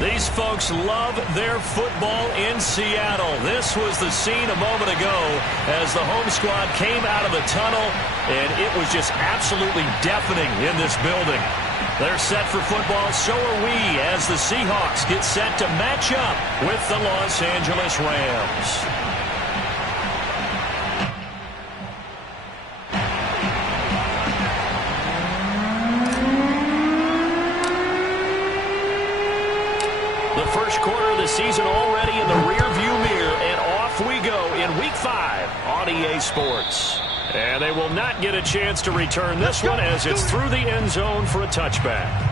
These folks love their football in Seattle. This was the scene a moment ago as the home squad came out of the tunnel, and it was just absolutely deafening in this building. They're set for football, so are we, as the Seahawks get set to match up with the Los Angeles Rams. First quarter of the season already in the rearview mirror, and off we go in Week 5 on EA Sports. And they will not get a chance to return this one as it's through the end zone for a touchback.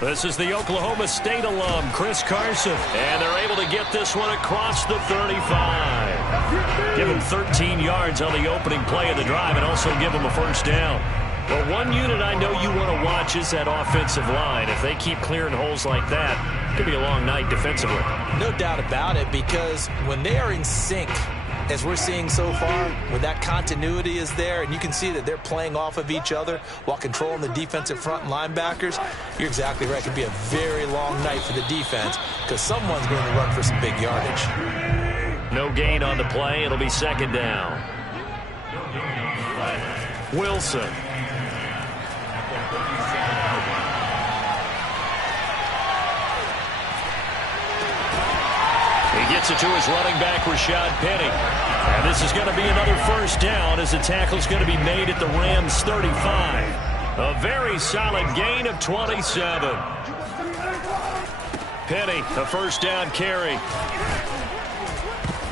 This is the Oklahoma State alum, Chris Carson, and they're able to get this one across the 35. Give him 13 yards on the opening play of the drive and also give him a first down. Well, one unit I know you want to watch is that offensive line. If they keep clearing holes like that, it could be a long night defensively. No doubt about it, because when they are in sync, as we're seeing so far, when that continuity is there and you can see that they're playing off of each other while controlling the defensive front and linebackers, you're exactly right. It could be a very long night for the defense because someone's going to run for some big yardage. No gain on the play. It'll be second down. Wilson. He gets it to his running back, Rashad Penny. And this is going to be another first down as the tackle's going to be made at the Rams' 35. A very solid gain of 27. Penny, a first down carry.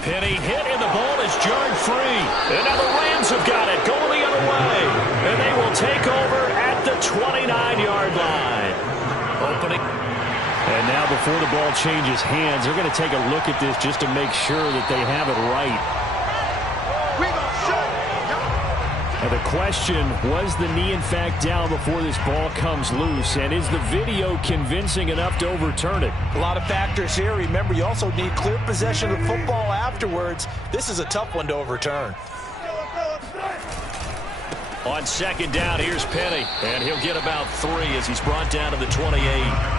Penny hit and the ball is jarred free. And now the Rams have got it going the other way. And they will take over at the 29-yard line. Opening. And now before the ball changes hands, they're going to take a look at this just to make sure that they have it right. And the question, was the knee in fact down before this ball comes loose? And is the video convincing enough to overturn it? A lot of factors here. Remember, you also need clear possession of the football afterwards. This is a tough one to overturn. On second down, here's Penny. And he'll get about 3 as he's brought down to the 28.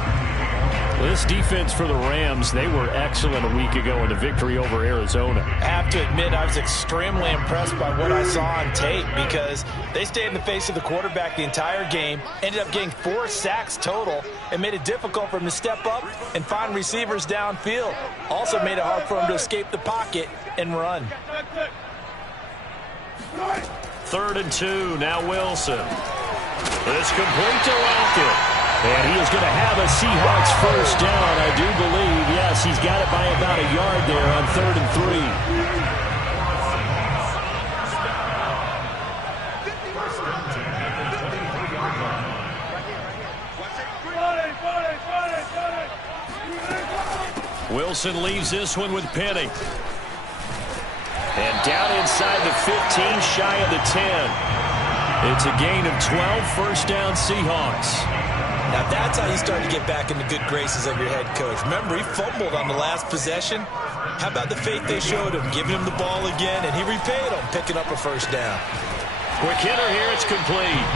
This defense for the Rams, they were excellent a week ago in the victory over Arizona. I have to admit, I was extremely impressed by what I saw on tape because they stayed in the face of the quarterback the entire game, ended up getting 4 sacks total, and made it difficult for him to step up and find receivers downfield. Also made it hard for him to escape the pocket and run. 3rd and 2, now Wilson. It's complete to Lockett. And he is going to have a Seahawks first down, I do believe. Yes, he's got it by about a yard there on 3rd and 3. Wilson leaves this one with Penny. And down inside the 15, shy of the 10. It's a gain of 12, first down Seahawks. Now that's how you start to get back in the good graces of your head coach. Remember, he fumbled on the last possession. How about the faith they showed him, giving him the ball again, and he repaid him, picking up a first down. Quick hitter here, it's complete.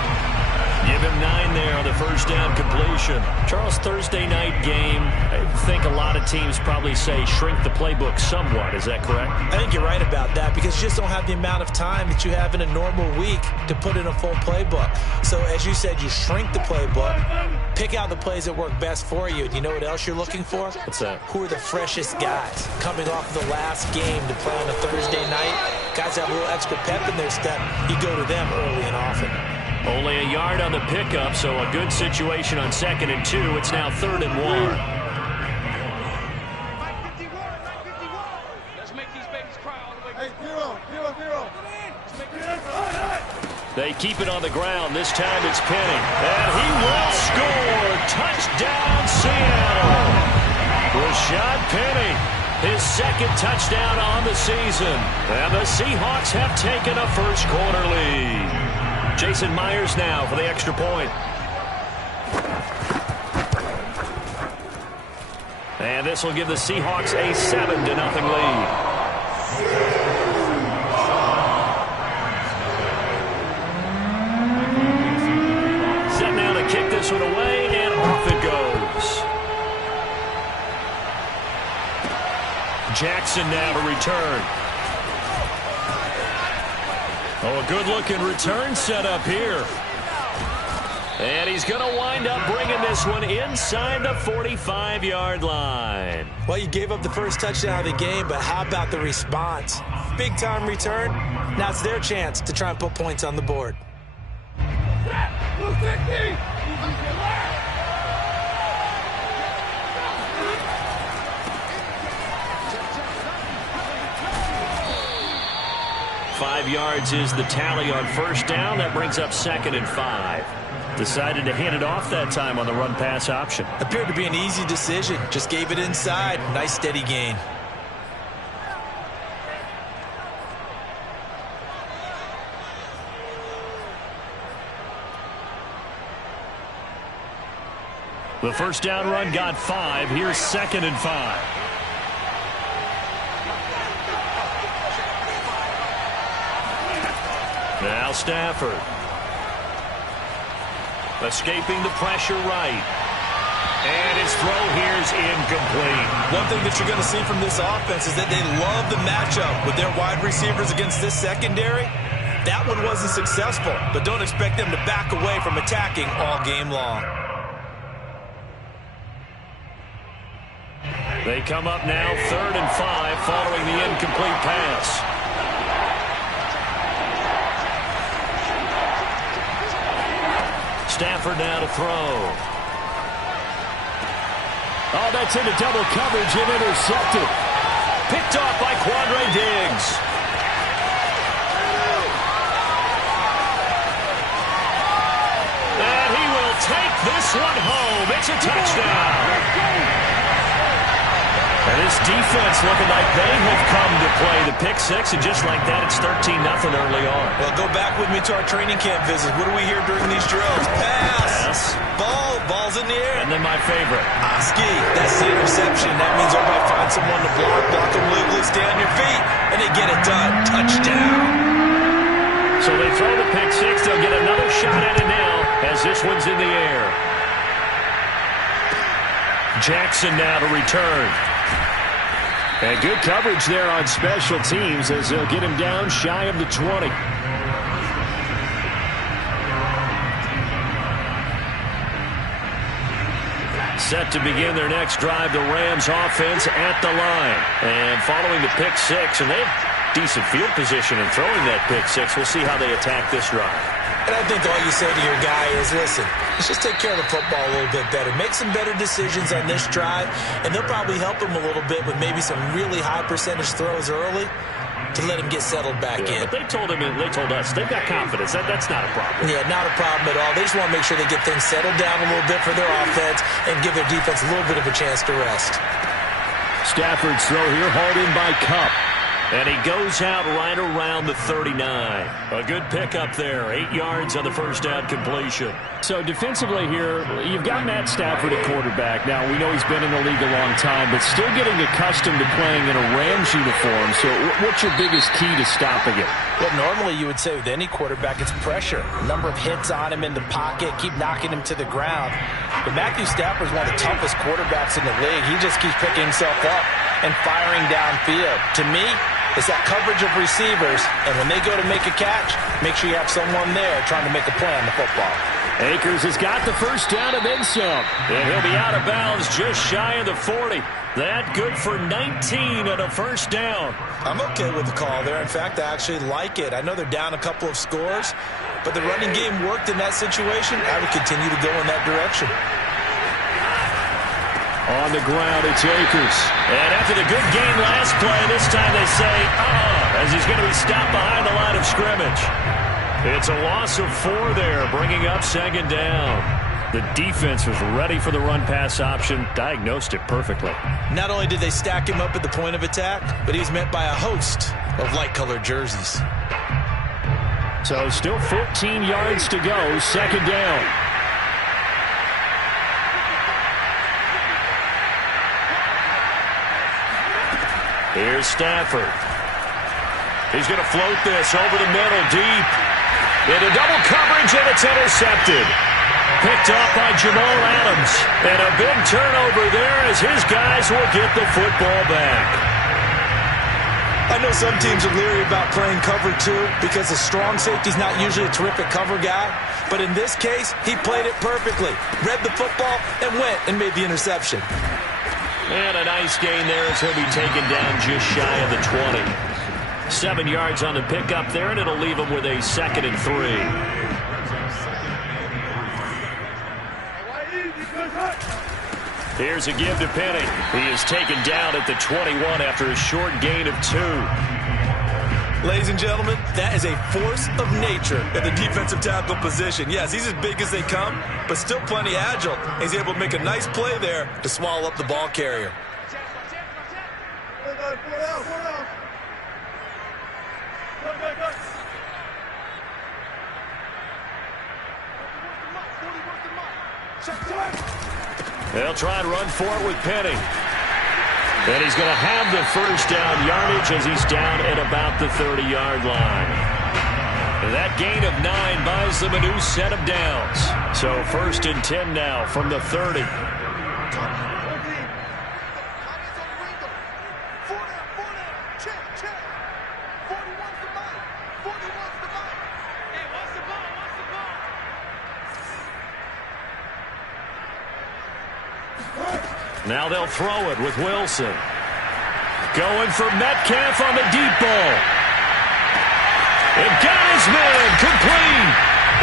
Give him 9 there on the first down completion. Charles, Thursday night game, I think a lot of teams probably say shrink the playbook somewhat. Is that correct? I think you're right about that because you just don't have the amount of time that you have in a normal week to put in a full playbook. So as you said, you shrink the playbook, pick out the plays that work best for you. Do you know what else you're looking for? What's that? Who are the freshest guys coming off the last game to play on a Thursday night? Guys have a little extra pep in their step. You go to them early and often. Only a yard on the pickup, so a good situation on 2nd and 2. It's now 3rd and 1. Let's make these babies cry all the way. Hey, 0. They keep it on the ground. This time it's Penny. And he will score. Touchdown, Seattle. Rashad Penny, his 2nd touchdown on the season. And the Seahawks have taken a first quarter lead. Jason Myers now for the extra point. And this will give the Seahawks a 7-0 lead. Set now to kick this one away, and off it goes. Jackson now to return. Oh, a good-looking return set up here. And he's going to wind up bringing this one inside the 45-yard line. Well, you gave up the first touchdown of the game, but how about the response? Big-time return. Now it's their chance to try and put points on the board. 5 yards is the tally on first down. That brings up 2nd and 5. Decided to hand it off that time on the run-pass option. Appeared to be an easy decision. Just gave it inside. Nice steady gain. The first down run got 5. Here's 2nd and 5. Now Stafford. Escaping the pressure right. And his throw here's incomplete. One thing that you're going to see from this offense is that they love the matchup with their wide receivers against this secondary. That one wasn't successful, but don't expect them to back away from attacking all game long. They come up now 3rd and 5 following the incomplete pass. Stafford now to throw. Oh, that's into double coverage and intercepted. Picked off by Quandre Diggs. And he will take this one home. It's a touchdown. And this defense looking like they have come to play the pick six, and just like that, it's 13-0 early on. Well, go back with me to our training camp visit. What do we hear during these drills? Pass. Ball's in the air. And then my favorite. Oski, that's the interception. That means everybody find someone to block them legally, stay on your feet, and they get it done. Touchdown. So they throw the pick six. They'll get another shot at it now as this one's in the air. Jackson now to return. And good coverage there on special teams as they'll get him down shy of the 20. Set to begin their next drive, the Rams offense at the line. And following the pick six, and they have decent field position in throwing that pick six. We'll see how they attack this drive. And I think all you say to your guy is, listen, let's just take care of the football a little bit better. Make some better decisions on this drive, and they'll probably help him a little bit with maybe some really high percentage throws early to let him get settled back in. But they told us, they've got confidence. That's not a problem. Yeah, not a problem at all. They just want to make sure they get things settled down a little bit for their offense and give their defense a little bit of a chance to rest. Stafford's throw here hauled in by Kupp. And he goes out right around the 39. A good pickup there. 8 yards on the first down completion. So defensively here, you've got Matt Stafford at quarterback. Now, we know he's been in the league a long time, but still getting accustomed to playing in a Rams uniform. So what's your biggest key to stopping it? Well, normally you would say with any quarterback, it's pressure. Number of hits on him in the pocket, keep knocking him to the ground. But Matthew Stafford is one of the toughest quarterbacks in the league. He just keeps picking himself up and firing downfield. To me, it's that coverage of receivers, and when they go to make a catch, make sure you have someone there trying to make a play on the football. Akers has got the first down and then some. And he'll be out of bounds just shy of the 40. That good for 19 on a first down. I'm okay with the call there. In fact, I actually like it. I know they're down a couple of scores, but the running game worked in that situation. I would continue to go in that direction. On the ground, it's Akers. And after the good game last play, this time they say, as he's going to be stopped behind the line of scrimmage. It's a loss of 4 there, bringing up second down. The defense was ready for the run-pass option, diagnosed it perfectly. Not only did they stack him up at the point of attack, but he was met by a host of light-colored jerseys. So still 14 yards to go, second down. Here's Stafford. He's going to float this over the middle, deep. Into double coverage, and it's intercepted. Picked off by Jamal Adams. And a big turnover there as his guys will get the football back. I know some teams are leery about playing cover 2 because the strong safety's not usually a terrific cover guy. But in this case, he played it perfectly. Read the football and went and made the interception. And a nice gain there as he'll be taken down just shy of the 20. 7 yards on the pickup there, and it'll leave him with a 2nd and 3. Here's a give to Penny. He is taken down at the 21 after a short gain of 2. Ladies and gentlemen, that is a force of nature at the defensive tackle position. Yes, he's as big as they come, but still plenty agile. He's able to make a nice play there to swallow up the ball carrier. They'll try and run for it with Penny. And he's going to have the first down yardage as he's down at about the 30-yard line. And that gain of 9 buys them a new set of downs. So 1st and 10 now from the 30. Now they'll throw it with Wilson. Going for Metcalf on the deep ball. It got his man complete.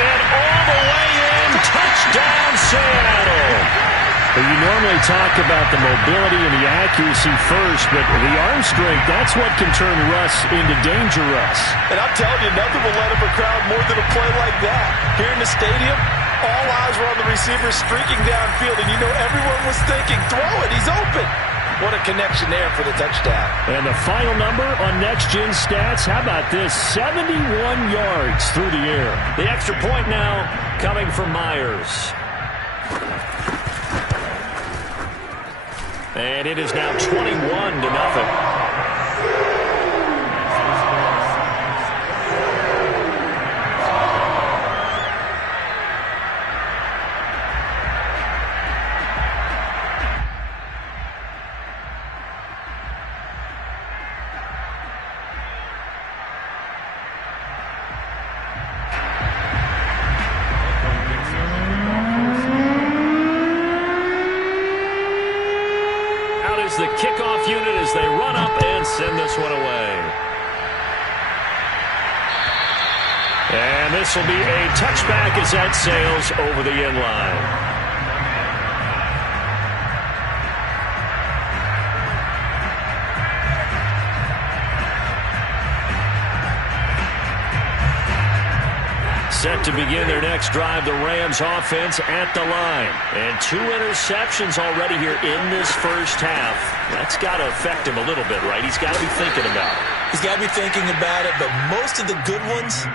And all the way in, touchdown Seattle. Well, you normally talk about the mobility and the accuracy first, but the arm strength, that's what can turn Russ into Danger Russ. And I'm telling you, nothing will light up a crowd more than a play like that. Here in the stadium, all eyes were on the receiver streaking downfield, and you know everyone was thinking, throw it, he's open. What a connection there for the touchdown. And the final number on Next Gen Stats, how about this? 71 yards through the air. The extra point now coming from Myers. And it is now 21-0. The kickoff unit as they run up and send this one away. And this will be a touchback as that sails over the end line. Set to begin their next drive, the Rams offense at the line. And 2 interceptions already here in this first half. That's got to affect him a little bit, right? He's got to be thinking about it. He's got to be thinking about it, but most of the good ones,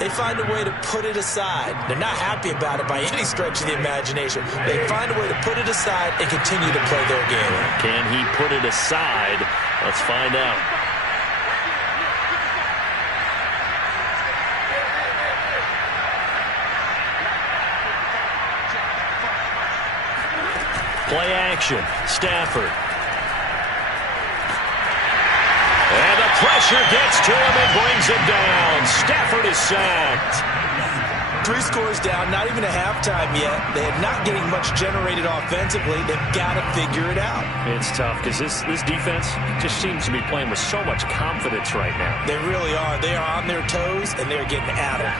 they find a way to put it aside. They're not happy about it by any stretch of the imagination. They find a way to put it aside and continue to play their game. Can he put it aside? Let's find out. Play action. Stafford. And the pressure gets to him and brings him down. Stafford is sacked. 3 scores down, not even a halftime yet. They're not getting much generated offensively. They've got to figure it out. It's tough because this defense just seems to be playing with so much confidence right now. They really are. They are on their toes, and they're getting at it.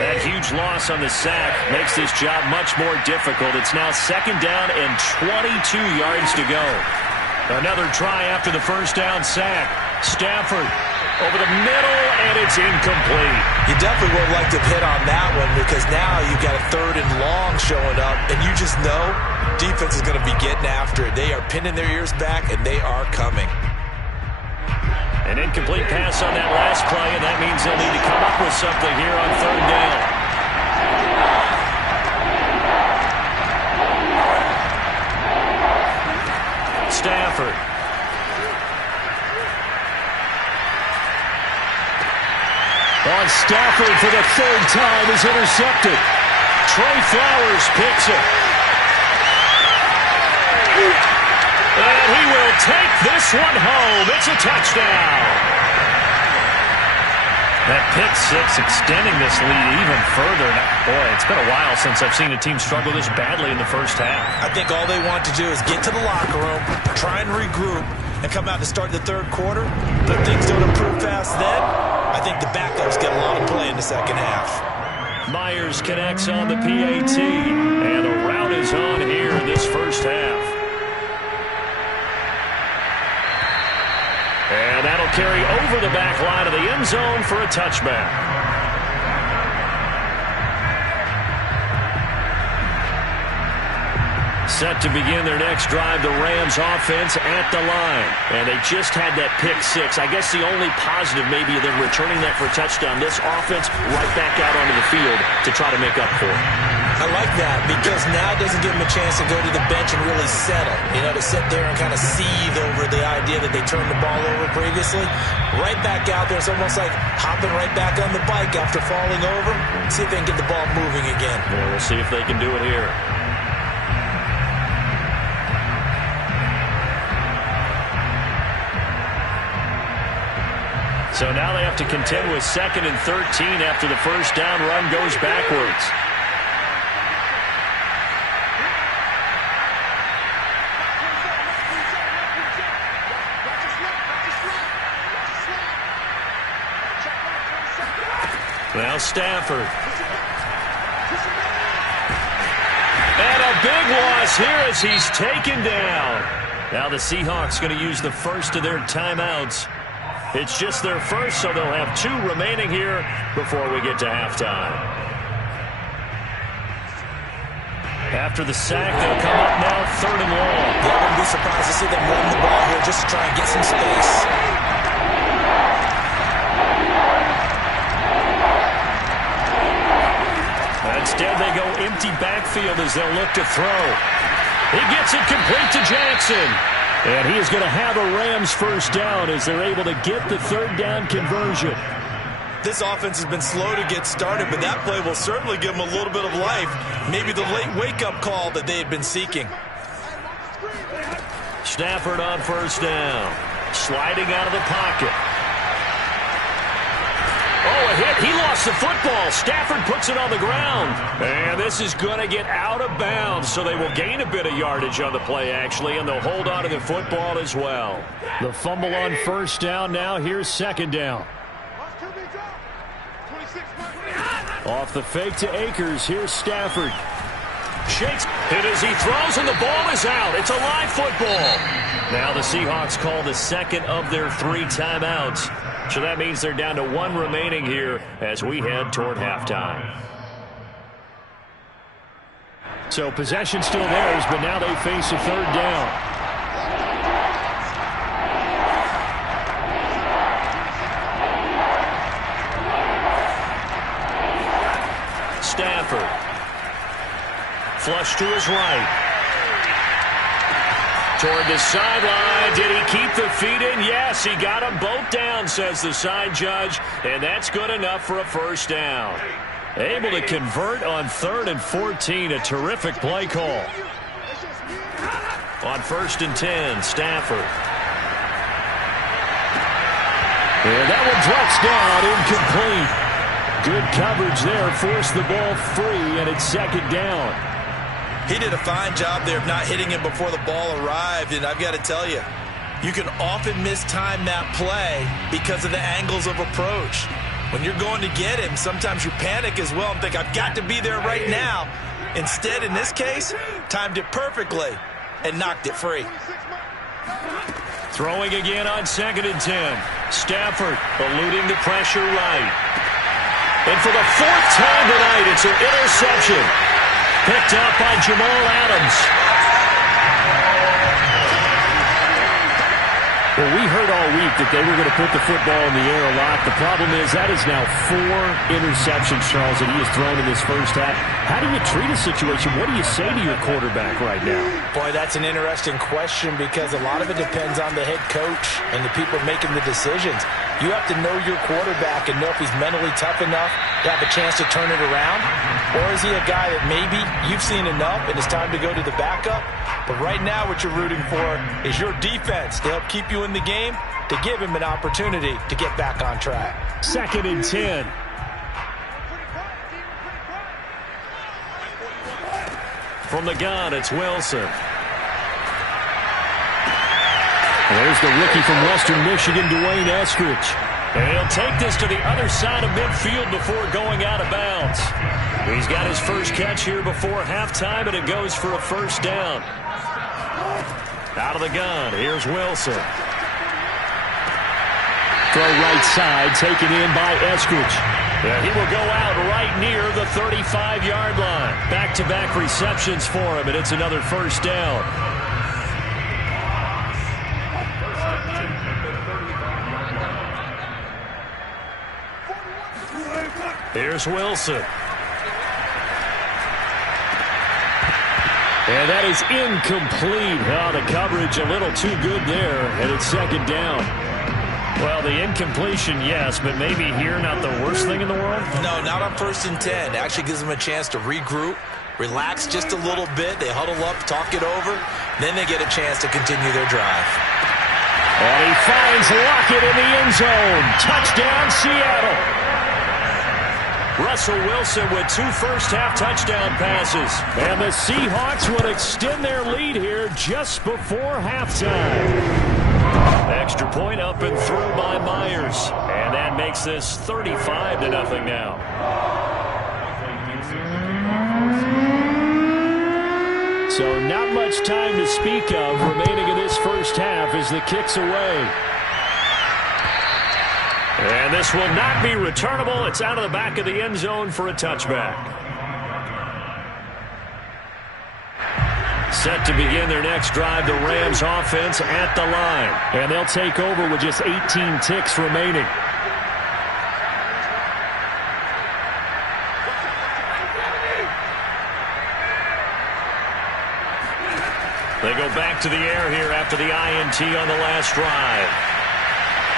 That huge loss on the sack makes this job much more difficult. It's now 2nd down and 22 yards to go. Another try after the first down sack. Stafford over the middle, and it's incomplete. You definitely would like to hit on that one because now you've got a 3rd and long showing up, and you just know defense is going to be getting after it. They are pinning their ears back, and they are coming. An incomplete pass on that last play, and that means they'll need to come up with something here on 3rd down. Stafford. Stafford for the third time is intercepted. Trey Flowers picks it. And he will take this one home. It's a touchdown. That pick six extending this lead even further. Boy, it's been a while since I've seen a team struggle this badly in the first half. I think all they want to do is get to the locker room, try and regroup, and come out to start the third quarter. But if things don't improve fast then, I think the backups get a lot of play in the second half. Myers connects on the PAT, and the route is on here in this first half. And that'll carry over the back line of the end zone for a touchback. Set to begin their next drive, the Rams offense at the line. And they just had that pick six. I guess the only positive maybe of them returning that for a touchdown. This offense right back out onto the field to try to make up for it. I like that because now it doesn't give them a chance to go to the bench and really settle. You know, to sit there and kind of seethe over the idea that they turned the ball over previously. Right back out there. It's almost like hopping right back on the bike after falling over. See if they can get the ball moving again. Yeah, we'll see if they can do it here. So now they have to contend with 2nd and 13 after the first down run goes backwards. Now Stafford. And a big loss here as he's taken down. Now the Seahawks going to use the first of their timeouts. It's just their first, so they'll have 2 remaining here before we get to halftime. After the sack, they'll come up now 3rd and long. Yeah, I wouldn't be surprised to see them run the ball here just to try and get some space. Instead, they go empty backfield as they'll look to throw. He gets it complete to Jackson. And he is going to have a Rams first down as they're able to get the 3rd down conversion. This offense has been slow to get started, but that play will certainly give them a little bit of life. Maybe the late wake-up call that they had been seeking. Stafford on first down. Sliding out of the pocket. Oh, a hit. He lost the football. Stafford puts it on the ground. And this is going to get out of bounds, so they will gain a bit of yardage on the play, actually, and they'll hold on to the football as well. The fumble on first down now. Here's 2nd down. Off the fake to Akers. Here's Stafford. Shakes it as he throws, and the ball is out. It's a live football. Now the Seahawks call the 2nd of their 3 timeouts. So that means they're down to 1 remaining here as we head toward halftime. So possession still theirs, but now they face a 3rd down. Stafford. Flush to his right. Toward the sideline. Did he keep the feet in? Yes, he got them both down, says the side judge. And that's good enough for a first down. Able to convert on 3rd and 14. A terrific play call. On 1st and 10, Stafford. And that one drops down, incomplete. Good coverage there. Forced the ball free, and it's 2nd down. He did a fine job there of not hitting him before the ball arrived, and I've got to tell you, you can often mistime that play because of the angles of approach. When you're going to get him, sometimes you panic as well and think, I've got to be there right now. Instead, in this case, timed it perfectly and knocked it free. Throwing again on 2nd and 10. Stafford eluding the pressure right. And for the 4th time tonight, it's an interception. Picked up by Jamal Adams. Well, we heard all week think that they were going to put the football in the air a lot. The problem is that is now 4 interceptions, Charles, that he has thrown in this first half. How do you treat a situation? What do you say to your quarterback right now? Boy, that's an interesting question because a lot of it depends on the head coach and the people making the decisions. You have to know your quarterback and know if he's mentally tough enough to have a chance to turn it around. Or is he a guy that maybe you've seen enough and it's time to go to the backup? But right now what you're rooting for is your defense to help keep you in the game, to give him an opportunity to get back on track. 2nd and 10. From the gun, it's Wilson. There's the rookie from Western Michigan, Dwayne Eskridge. And he'll take this to the other side of midfield before going out of bounds. He's got his first catch here before halftime, and it goes for a first down. Out of the gun, here's Wilson. Throw right side, taken in by Eskridge. Yeah, he will go out right near the 35-yard line. Back-to-back receptions for him, and it's another first down. Here's Wilson. And that is incomplete. Oh, the coverage a little too good there, and it's 2nd down. Well, the incompletion, yes, but maybe here not the worst thing in the world? No, not on 1st and 10. It actually gives them a chance to regroup, relax just a little bit. They huddle up, talk it over. Then they get a chance to continue their drive. And he finds Lockett in the end zone. Touchdown, Seattle. Russell Wilson with 2 first-half touchdown passes. And the Seahawks would extend their lead here just before halftime. Extra point up and through by Myers. And that makes this 35-0 now. So not much time to speak of remaining in this first half as the kick's away. And this will not be returnable. It's out of the back of the end zone for a touchback. Set to begin their next drive, the Rams offense at the line. And they'll take over with just 18 ticks remaining. They go back to the air here after the INT on the last drive.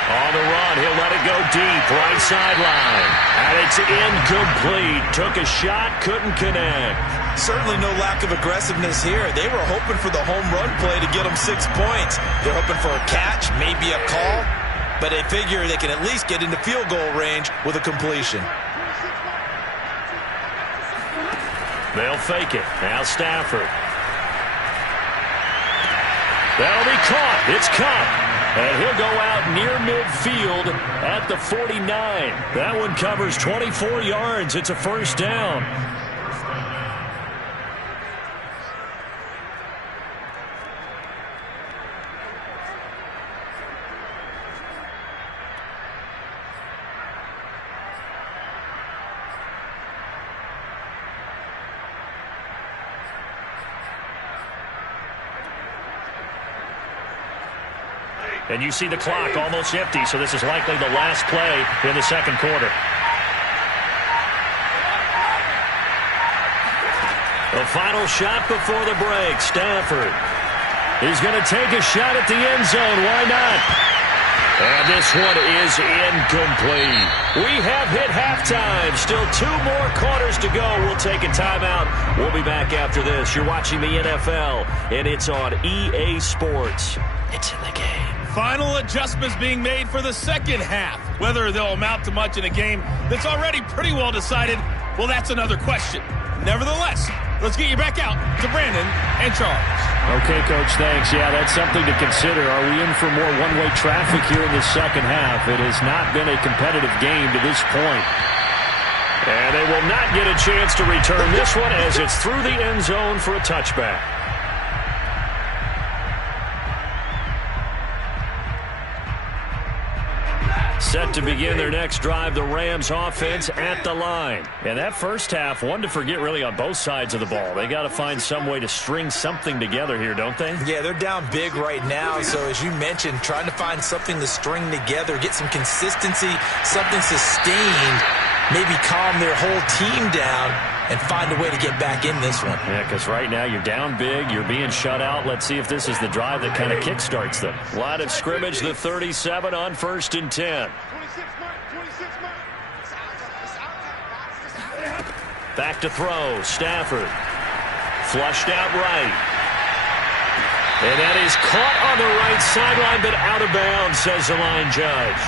On the run, he'll let it go deep, right sideline. And it's incomplete. Took a shot, couldn't connect. Certainly no lack of aggressiveness here. They were hoping for the home run play to get them 6 points. They're hoping for a catch, maybe a call, but they figure they can at least get into field goal range with a completion. They'll fake it. Now Stafford. That'll be caught. It's caught. And he'll go out near midfield at the 49. That one covers 24 yards. It's a first down. And you see the clock almost empty, so this is likely the last play in the second quarter. The final shot before the break. Stafford. He's going to take a shot at the end zone. Why not? And this one is incomplete. We have hit halftime. Still 2 more quarters to go. We'll take a timeout. We'll be back after this. You're watching the NFL, and it's on EA Sports. It's in the game. Final adjustments being made for the second half. Whether they'll amount to much in a game that's already pretty well decided, well, that's another question. Nevertheless, let's get you back out to Brandon and Charles. Okay, Coach, thanks. Yeah, that's something to consider. Are we in for more one-way traffic here in the second half? It has not been a competitive game to this point. And they will not get a chance to return this one as it's through the end zone for a touchback. Set to begin their next drive, the Rams offense at the line. And that first half, one to forget really on both sides of the ball. They got to find some way to string something together here, don't they? Yeah, they're down big right now. So as you mentioned, trying to find something to string together, get some consistency, something sustained, maybe calm their whole team down and find a way to get back in this one. Yeah, because right now you're down big, you're being shut out. Let's see if this is the drive that kind of kickstarts them. Line of scrimmage, the 37 on 1st and 10. Back to throw, Stafford. Flushed out right. And that is caught on the right sideline, but out of bounds, says the line judge.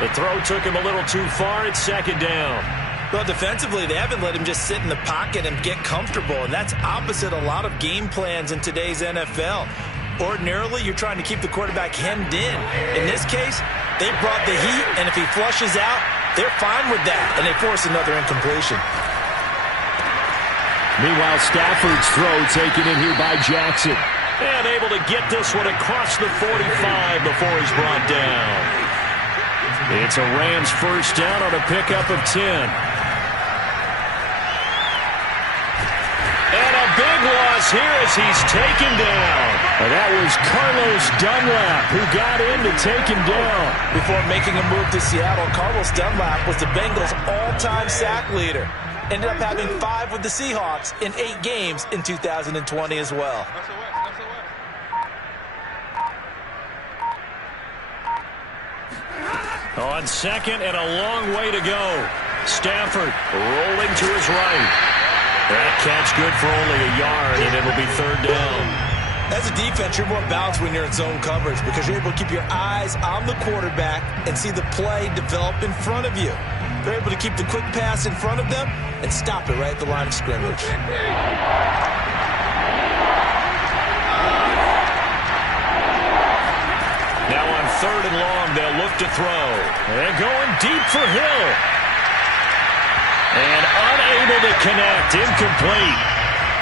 The throw took him a little too far. It's 2nd down. Well, defensively, they haven't let him just sit in the pocket and get comfortable, and that's opposite a lot of game plans in today's NFL. Ordinarily, you're trying to keep the quarterback hemmed in. In this case, they brought the heat, and if he flushes out, they're fine with that, and they force another incompletion. Meanwhile, Stafford's throw taken in here by Jackson. And able to get this one across the 45 before he's brought down. It's a Rams first down on a pickup of 10. And a big loss here as he's taken down. And that was Carlos Dunlap who got in to take him down. Before making a move to Seattle, Carlos Dunlap was the Bengals' all-time sack leader. Ended up having 5 with the Seahawks in 8 games in 2020 as well. On 2nd and a long way to go. Stafford rolling to his right. That catch good for only a yard, and it'll be 3rd down. As a defense, you're more balanced when you're in zone coverage because you're able to keep your eyes on the quarterback and see the play develop in front of you. They're able to keep the quick pass in front of them and stop it right at the line of scrimmage. Now on 3rd and long, they'll look to throw. And going deep for Hill. And unable to connect. Incomplete.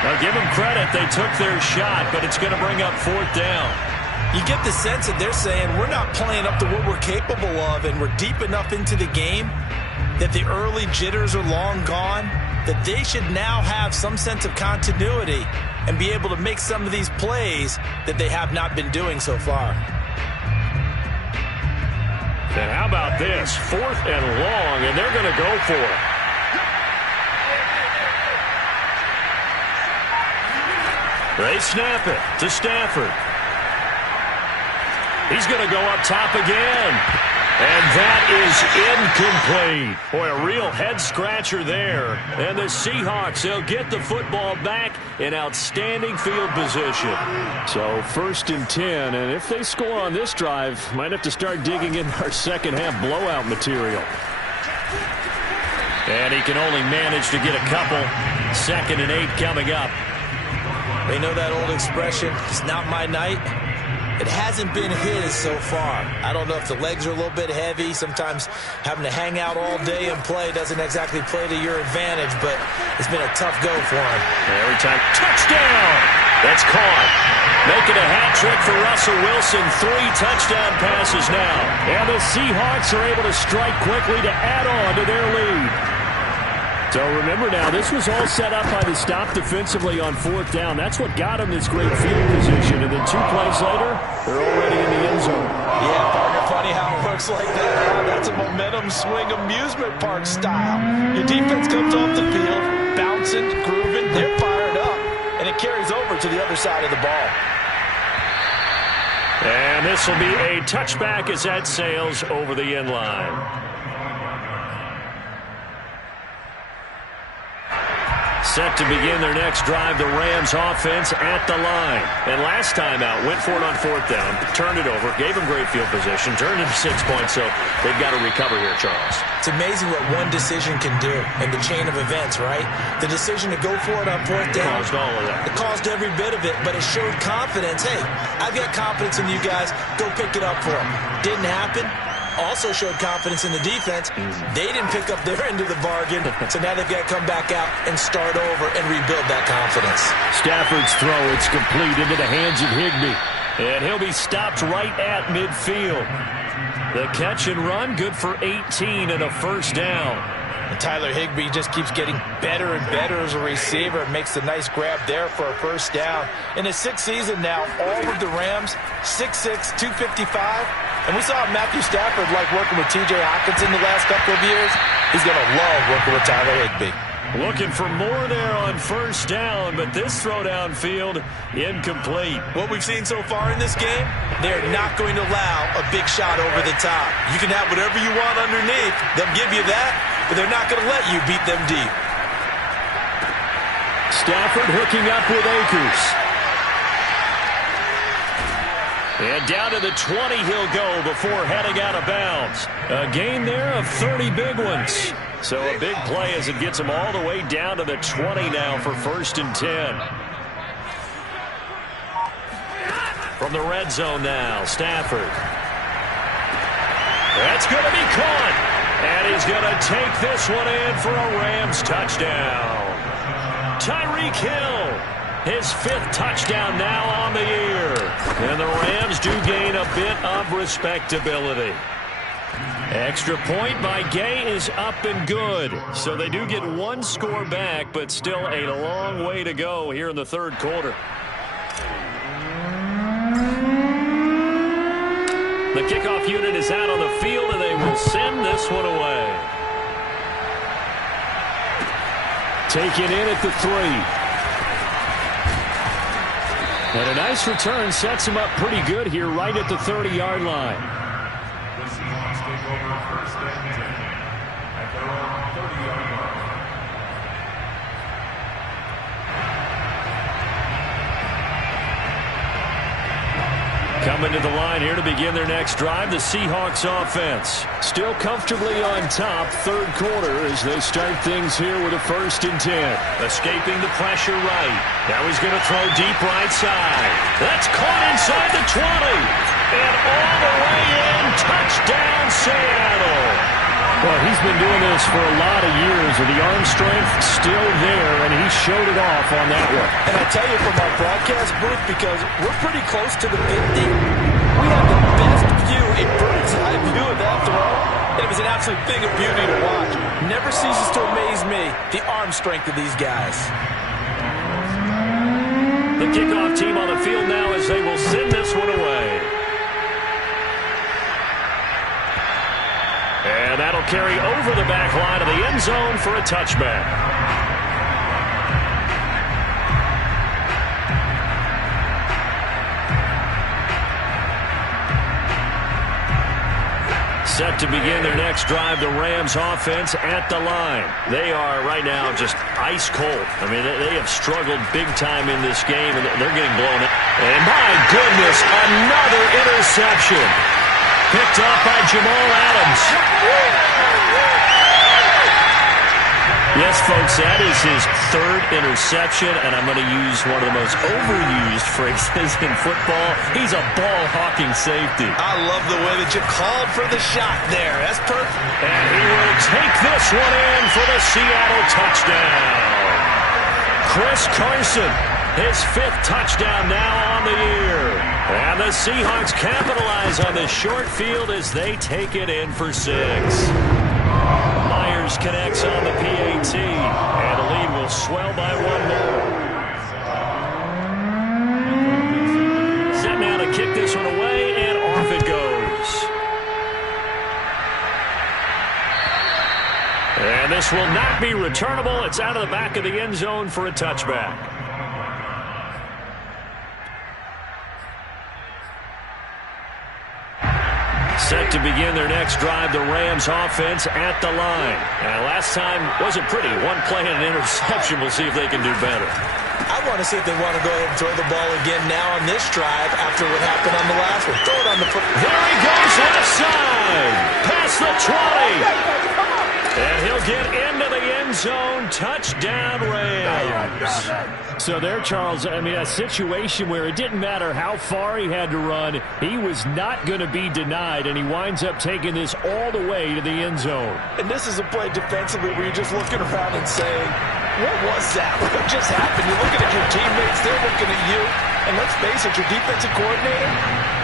Now give them credit. They took their shot, but it's going to bring up 4th down. You get the sense that they're saying we're not playing up to what we're capable of, and we're deep enough into the game that the early jitters are long gone, that they should now have some sense of continuity and be able to make some of these plays that they have not been doing so far. And how about this? 4th and long, and they're going to go for it. They snap it to Stafford. He's going to go up top again. And that is incomplete. Boy, a real head-scratcher there. And the Seahawks, they'll get the football back in outstanding field position. So 1st and 10, and if they score on this drive, might have to start digging in our second-half blowout material. And he can only manage to get a couple. 2nd and 8 coming up. They know that old expression, it's not my night. It hasn't been his so far. I don't know if the legs are a little bit heavy. Sometimes having to hang out all day and play doesn't exactly play to your advantage, but it's been a tough go for him. Every time, touchdown! That's caught. Making a hat trick for Russell Wilson. 3 touchdown passes now. And the Seahawks are able to strike quickly to add on to their lead. So remember now, this was all set up by the stop defensively on 4th down. That's what got him this great field position. And then 2 plays later, they're already in the end zone. Yeah, partner, funny how it works like that. That's a momentum swing amusement park style. Your defense comes off the field, bouncing, grooving, they're fired up, and it carries over to the other side of the ball. And this will be a touchback as that sails over the end line. Set to begin their next drive, the Rams offense at the line. And last time out, went for it on 4th down, turned it over, gave them great field position, turned it 6 points, so they've got to recover here, Charles. It's amazing what one decision can do in the chain of events, right? The decision to go for it on 4th down. Caused all of that. It caused every bit of it, but it showed confidence. Hey, I've got confidence in you guys. Go pick it up for them. Didn't happen. Also showed confidence in the defense. They didn't pick up their end of the bargain, so now they've got to come back out and start over and rebuild that confidence. Stafford's throw, it's complete into the hands of Higbee. And he'll be stopped right at midfield. The catch and run, good for 18 and a first down. And Tyler Higbee just keeps getting better and better as a receiver. Makes a nice grab there for a first down. In his 6th season now, all with the Rams, 6'6", 255. And we saw Matthew Stafford like working with T.J. Hockenson the last couple of years. He's going to love working with Tyler Higbee. Looking for more there on first down, but this throw downfield incomplete. What we've seen so far in this game, they're not going to allow a big shot over the top. You can have whatever you want underneath. They'll give you that, but they're not going to let you beat them deep. Stafford hooking up with Akers. And down to the 20 he'll go before heading out of bounds. A gain there of 30 big ones. So a big play as it gets him all the way down to the 20 now for 1st and 10. From the red zone now, Stafford. That's going to be caught. And he's going to take this one in for a Rams touchdown. Tyreek Hill, his 5th touchdown now on the year. And the Rams do gain a bit of respectability. Extra point by Gay is up and good. So they do get 1 score back, but still a long way to go here in the 3rd quarter. The kickoff unit is out on the field, and they will send this one away. Taken in at the 3. And a nice return sets him up pretty good here right at the 30-yard line. Coming to the line here to begin their next drive, the Seahawks offense. Still comfortably on top, 3rd quarter as they start things here with a 1st and 10. Escaping the pressure right. Now he's going to throw deep right side. That's caught inside the 20. And all the way in, touchdown Seattle. Well, he's been doing this for a lot of years, and the arm strength still there, and he showed it off on that one. And I tell you from our broadcast booth, because we're pretty close to the 50, we have the best view, a bird's-eye view of that throw. It was an absolute thing of beauty to watch. Never ceases to amaze me, the arm strength of these guys. The kickoff team on the field now as they will send this one away. And that'll carry over the back line of the end zone for a touchback. Set to begin their next drive, the Rams offense at the line. They are right now just ice cold. I mean, they have struggled big time in this game, and they're getting blown out. And my goodness, another interception. Picked up by Jamal Adams. Yes, folks, that is his 3rd interception, and I'm going to use one of the most overused phrases in football. He's a ball-hawking safety. I love the way that you called for the shot there. That's perfect. And he will take this one in for the Seattle touchdown. Chris Carson, his 5th touchdown now on the year. And the Seahawks capitalize on this short field as they take it in for 6. Myers connects on the PAT, and the lead will swell by 1 more. Set now to kick this one away, and off it goes. And this will not be returnable. It's out of the back of the end zone for a touchback. Set to begin their next drive, the Rams offense at the line. And last time wasn't pretty. 1 play and an interception. We'll see if they can do better. I want to see if they want to go ahead and throw the ball again now on this drive after what happened on the last one. Throw it on the foot. There he goes, left side. Past the 20. And he'll get into the end zone. Touchdown, Rams. So there, Charles, I mean, a situation where it didn't matter how far he had to run. He was not going to be denied, and he winds up taking this all the way to the end zone. And this is a play defensively where you're just looking around and saying, what was that? What just happened? You're looking at your teammates still looking at you. And let's face it, your defensive coordinator,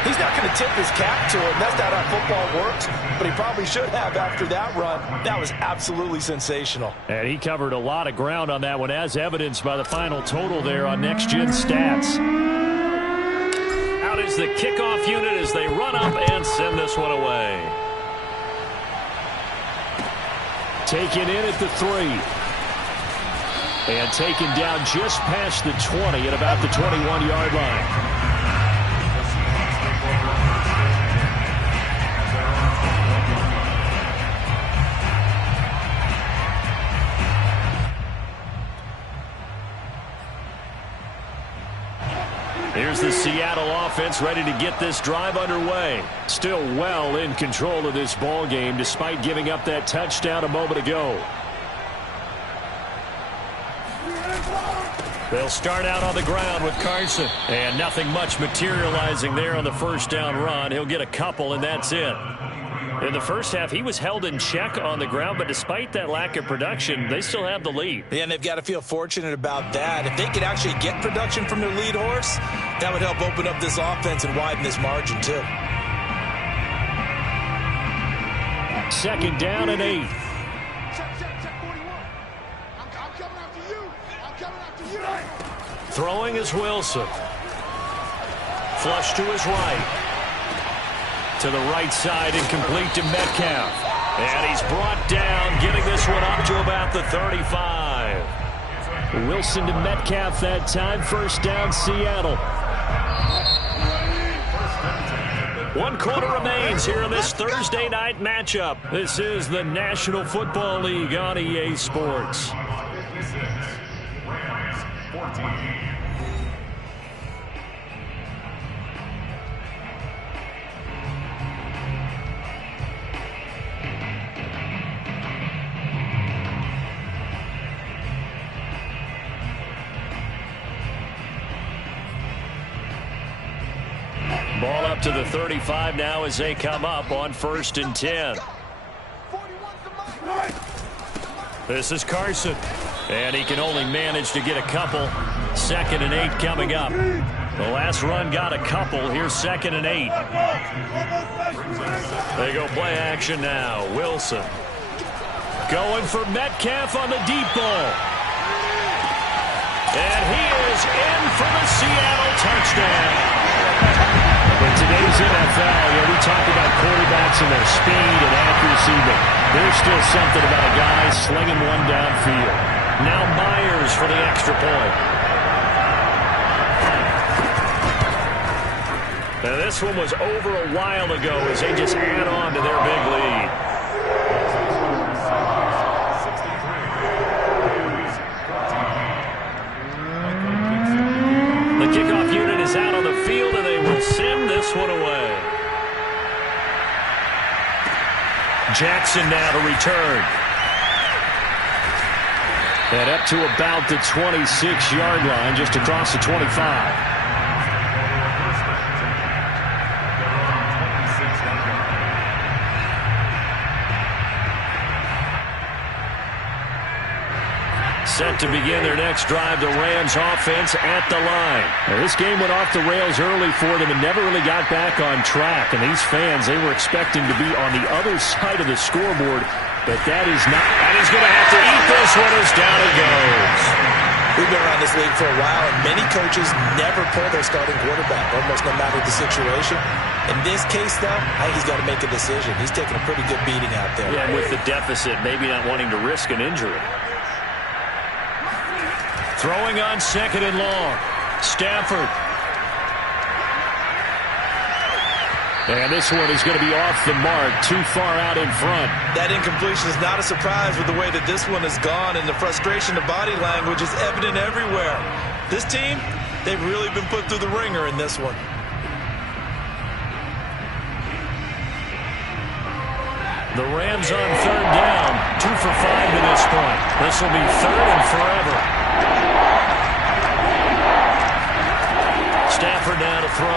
he's not going to tip his cap to it. That's not how football works, but he probably should have after that run. That was absolutely sensational. And he covered a lot of ground on that one, as evidenced by the final total there on Next Gen Stats. Out is the kickoff unit as they run up and send this one away. Taken in at the 3. And taken down just past the 20 at about the 21-yard line. Here's the Seattle offense ready to get this drive underway. Still well in control of this ball game despite giving up that touchdown a moment ago. They'll start out on the ground with Carson. And nothing much materializing there on the first down run. He'll get a couple, and that's it. In the first half, he was held in check on the ground, but despite that lack of production, they still have the lead. Yeah, and they've got to feel fortunate about that. If they could actually get production from their lead horse, that would help open up this offense and widen this margin, too. Second down and 8. Throwing is Wilson. Flush to his right. To the right side and complete to Metcalf. And he's brought down, getting this one up to about the 35. Wilson to Metcalf that time. First down, Seattle. 1 quarter remains here in this Thursday night matchup. This is the National Football League on EA Sports. Ball up to the 35 now as they come up on 1st and 10. This is Carson. And he can only manage to get a couple. 2nd and 8 coming up. The last run got a couple. Here's 2nd and 8. They go play action now. Wilson. Going for Metcalf on the deep ball. And he is in for the Seattle touchdown. In today's NFL, we talk about quarterbacks and their speed and accuracy, but there's still something about a guy slinging one downfield. Now Myers for the extra point. Now this one was over a while ago as they just add on to their big lead. The kickoff unit is out on the field, and they will send this one away. Jackson now to return. And up to about the 26-yard line, just across the 25. Set to begin their next drive, the Rams offense at the line. Now, this game went off the rails early for them and never really got back on track. And these fans, they were expecting to be on the other side of the scoreboard, but that is not. And he's going to have to eat this one as down it goes. We've been around this league for a while, and many coaches never pull their starting quarterback, almost no matter the situation. In this case, though, I think he's got to make a decision. He's taking a pretty good beating out there. Yeah, with the deficit, maybe not wanting to risk an injury. Throwing on 2nd and long. Stafford. And this one is going to be off the mark, too far out in front. That incompletion is not a surprise with the way that this one has gone, and the frustration of body language is evident everywhere. This team, they've really been put through the ringer in this one. The Rams on 3rd down, 2 for 5 to this point. This will be 3rd and forever. Stafford now to throw.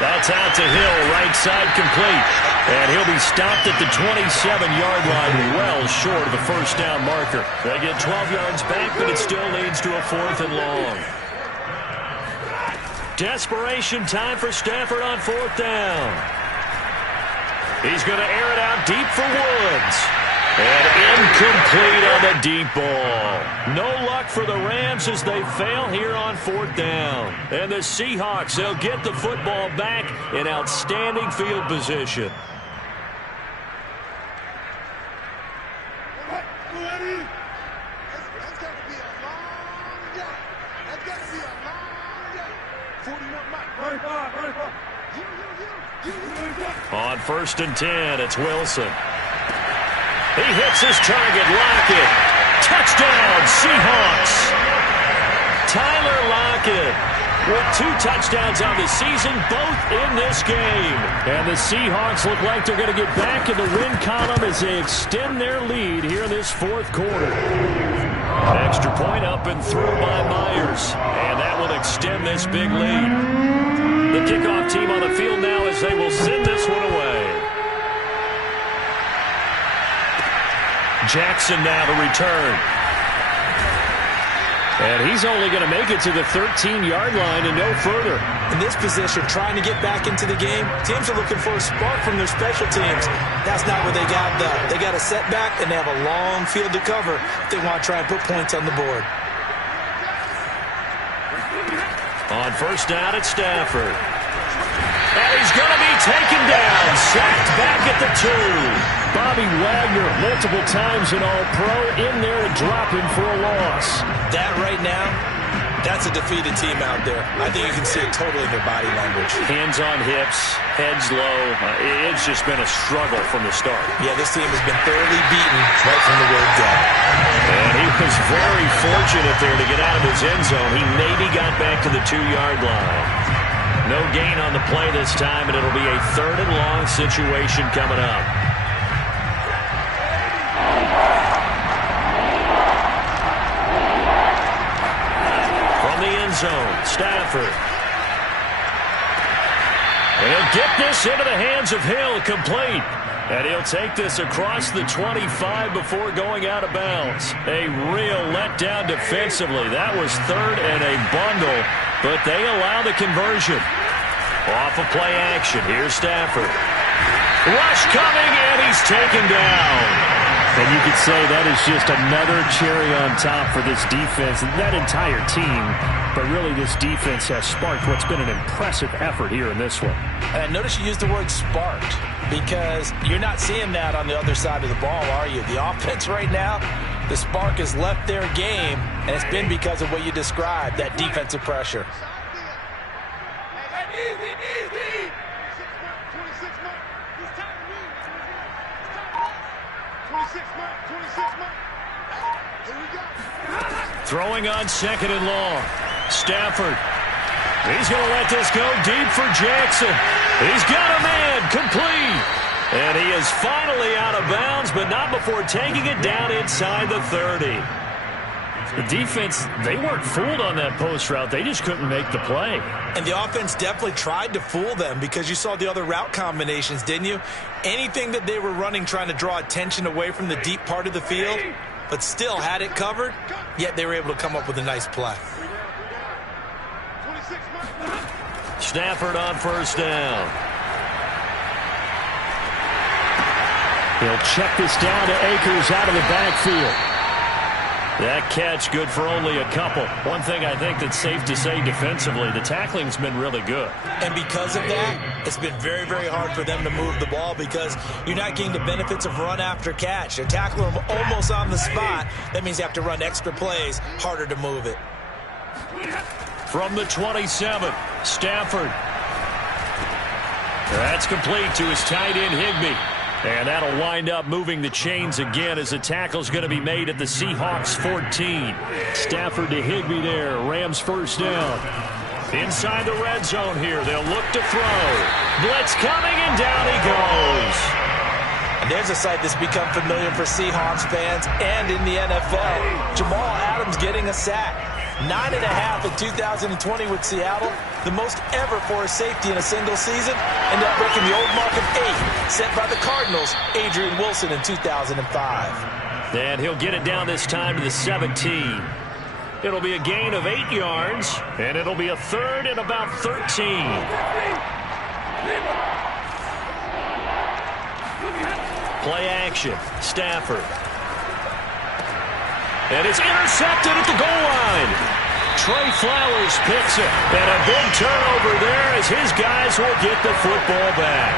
That's out to Hill, right side complete. And he'll be stopped at the 27-yard line, well short of the first down marker. They get 12 yards back, but it still leads to a 4th and long. Desperation time for Stafford on 4th down. He's going to air it out deep for Woods. And incomplete on the deep ball. No luck for the Rams as they fail here on 4th down. And the Seahawks, they'll get the football back in outstanding field position. On 1st and 10, it's Wilson. He hits his target. Lockett. Touchdown, Seahawks. Tyler Lockett with 2 touchdowns on the season, both in this game. And the Seahawks look like they're going to get back in the win column as they extend their lead here in this 4th quarter. Extra point up and through by Myers. And that will extend this big lead. The kickoff team on the field now as they will send this one away. Jackson now to return. And he's only going to make it to the 13-yard line and no further. In this position, trying to get back into the game, teams are looking for a spark from their special teams. That's not what they got, though. They got a setback, and they have a long field to cover if they want to try and put points on the board. On 1st down, it's Stafford. And he's going to be taken down, sacked back at the 2. Bobby Wagner, multiple times an All-Pro, in there to drop him for a loss. That right now, that's a defeated team out there. I think you can see it totally in their body language. Hands on hips, heads low. It's just been a struggle from the start. Yeah, this team has been thoroughly beaten right from the word go. And he was very fortunate there to get out of his end zone. He maybe got back to the 2-yard line. No gain on the play this time, and it'll be a 3rd and long situation coming up. From the end zone, Stafford. And he'll get this into the hands of Hill, complete. And he'll take this across the 25 before going out of bounds. A real letdown defensively. That was 3rd and a bundle, but they allow the conversion. Off of play action, here's Stafford. Rush coming, and he's taken down. And you could say that is just another cherry on top for this defense and that entire team. But really, this defense has sparked what's been an impressive effort here in this one. And notice you used the word sparked, because you're not seeing that on the other side of the ball, are you? The offense right now, the spark has left their game, and it's been because of what you described, that defensive pressure. Throwing on 2nd and long. Stafford. He's going to let this go deep for Jackson. He's got a man, complete. And he is finally out of bounds, but not before taking it down inside the 30. The defense, they weren't fooled on that post route. They just couldn't make the play. And the offense definitely tried to fool them, because you saw the other route combinations, didn't you? Anything that they were running trying to draw attention away from the deep part of the field, but still had it covered, yet they were able to come up with a nice play. Stafford on 1st down. He'll check this down to Akers out of the backfield. That catch good for only a couple. One thing I think that's safe to say defensively, the tackling's been really good. And because of that, it's been very, very hard for them to move the ball, because you're not getting the benefits of run after catch. They're tackling them almost on the spot. That means you have to run extra plays, harder to move it. From the 27, Stafford. That's complete to his tight end, Higbee. And that'll wind up moving the chains again as the tackle's going to be made at the Seahawks 14. Stafford to Higbee there. Rams 1st down. Inside the red zone here. They'll look to throw. Blitz coming, and down he goes. And there's a sight that's become familiar for Seahawks fans and in the NFL. Jamal Adams getting a sack. 9.5 in 2020 with Seattle, the most ever for a safety in a single season, ended up breaking the old mark of 8 set by the Cardinals' Adrian Wilson in 2005. And he'll get it down this time to the 17. It'll be a gain of 8 yards, and it'll be a third and about 13. Play action. Stafford. And it's intercepted at the goal line. Trey Flowers picks it. And a big turnover there as his guys will get the football back.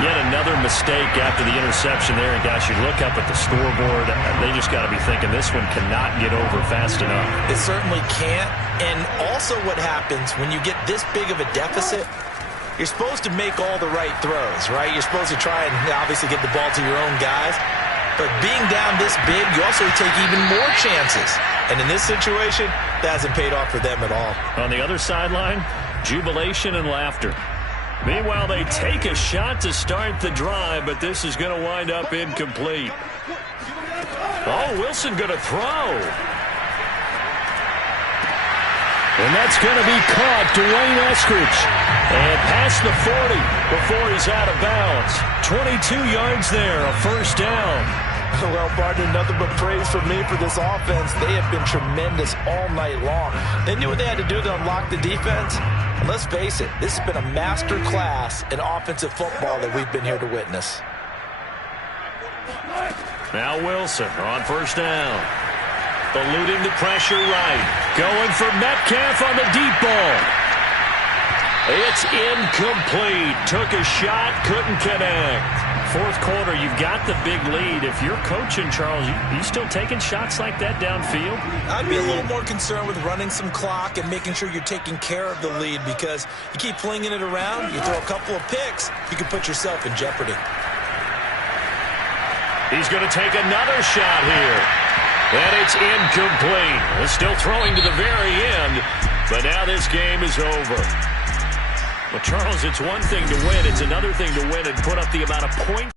Yet another mistake after the interception there. And, guys, you look up at the scoreboard. They just got to be thinking this one cannot get over fast enough. It certainly can't. And also what happens when you get this big of a deficit, you're supposed to make all the right throws, right? You're supposed to try and obviously get the ball to your own guys. But being down this big, you also take even more chances. And in this situation, that hasn't paid off for them at all. On the other sideline, jubilation and laughter. Meanwhile, they take a shot to start the drive, but this is going to wind up incomplete. Oh, Wilson going to throw. And that's going to be caught. Dwayne Eskridge. And past the 40 before he's out of bounds. 22 yards there, a first down. Well, partner, nothing but praise from me for this offense. They have been tremendous all night long. They knew what they had to do to unlock the defense. And let's face it, this has been a master class in offensive football that we've been here to witness. Now Wilson on first down. Eluding the pressure right. Going for Metcalf on the deep ball. It's incomplete. Took a shot, couldn't connect. Fourth quarter, you've got the big lead. If you're coaching, Charles, you still taking shots like that downfield? I'd be a little more concerned with running some clock and making sure you're taking care of the lead, because you keep flinging it around, you throw a couple of picks, you can put yourself in jeopardy. He's going to take another shot here. And it's incomplete. They're still throwing to the very end, but now this game is over. Well, Charles, it's one thing to win. It's another thing to win and put up the amount of points.